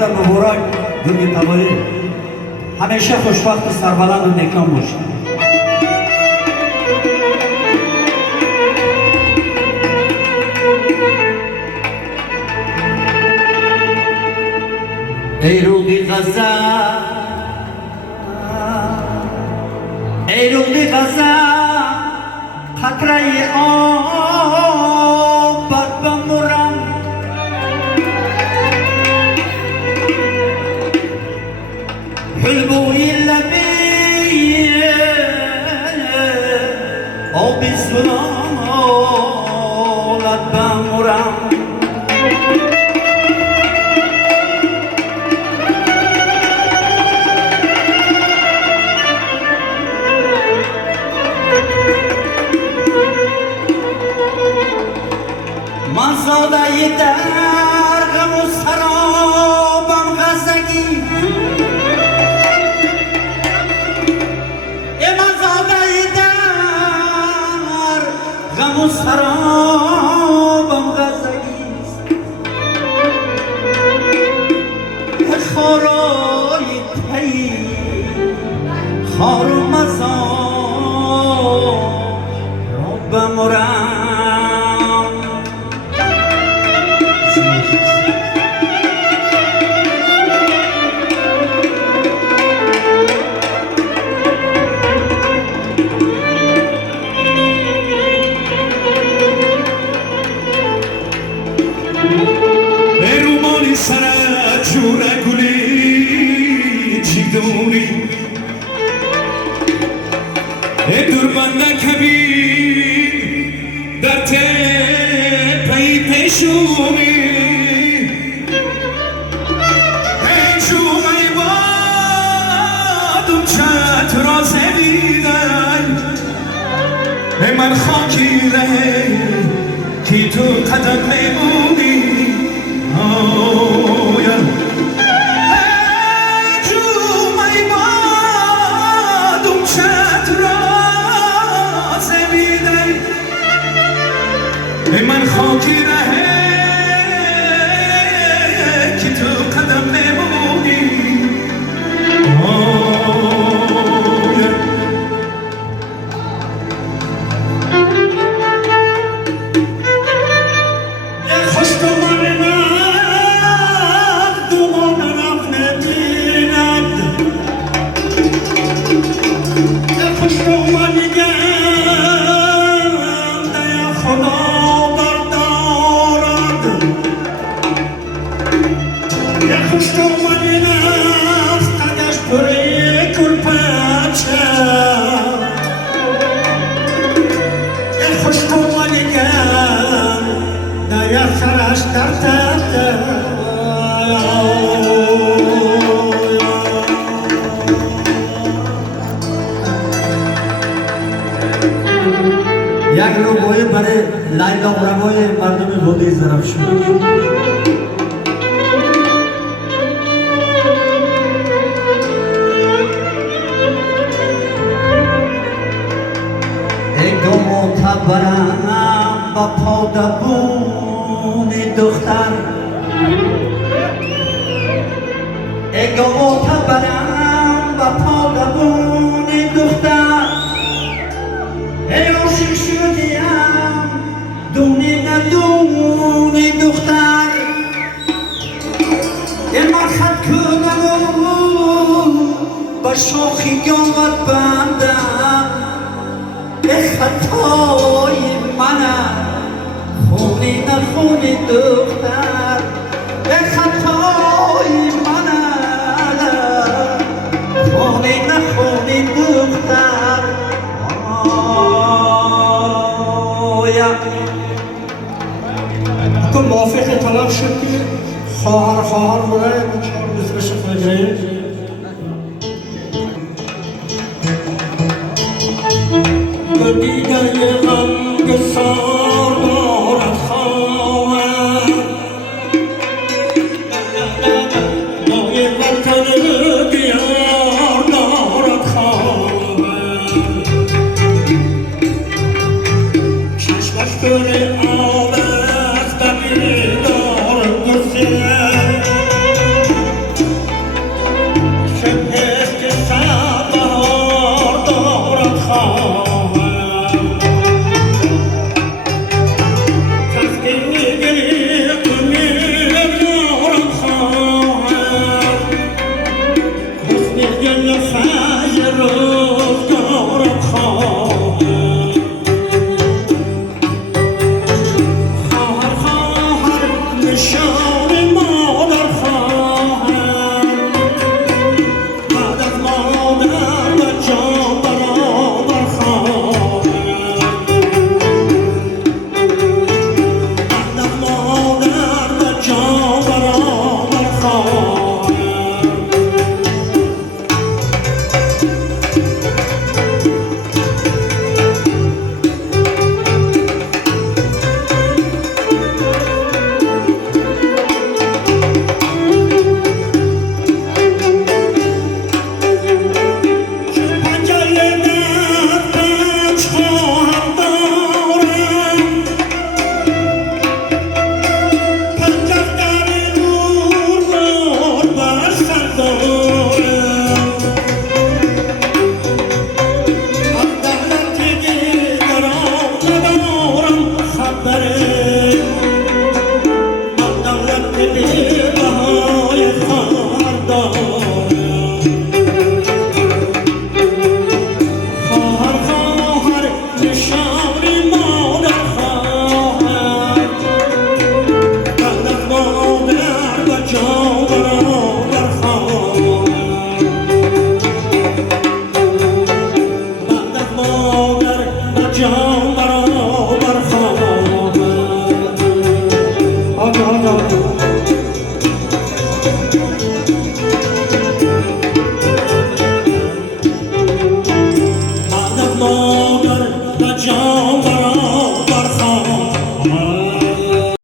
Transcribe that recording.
وقت مبارک روی تولد همیشه خوشبخت و سربلند و نیکان باشید. ای روی غزل، ای روی غزل، قطره آب بر بمرم، حلبوی لبی آب زلالت بمرم. من زاده در غم و سرابم غزگی، من زاده در غم و سرابم غزگی، خارای تی خار و مزار را بمرم. سرت جوره گلی چیدونی دور بنده کبیر در پی پیشونی جومه بادم چت را زدیدن من خاکی ره که تو قدم میمونی. من خاکی رهه که تو قدم نمونی. خوش تو من نفت دومان نفت ندیند، خوش تو من نگم دیا خدا خوش تو من نفت قدش پره کرپچه، خوش تو من نگم دیا خرش در تفته. یک روبایه برای لیلا غربای مردم بوده زرفشان. معتبرم با پادبون دختر، اگه معتبرم با پادبون دختر، ای عاشق شدیم دونه ندون دختر، ای من خط کنم با شاخی گامت بندم، به خطای منم خونی نخونی دختر، به خطای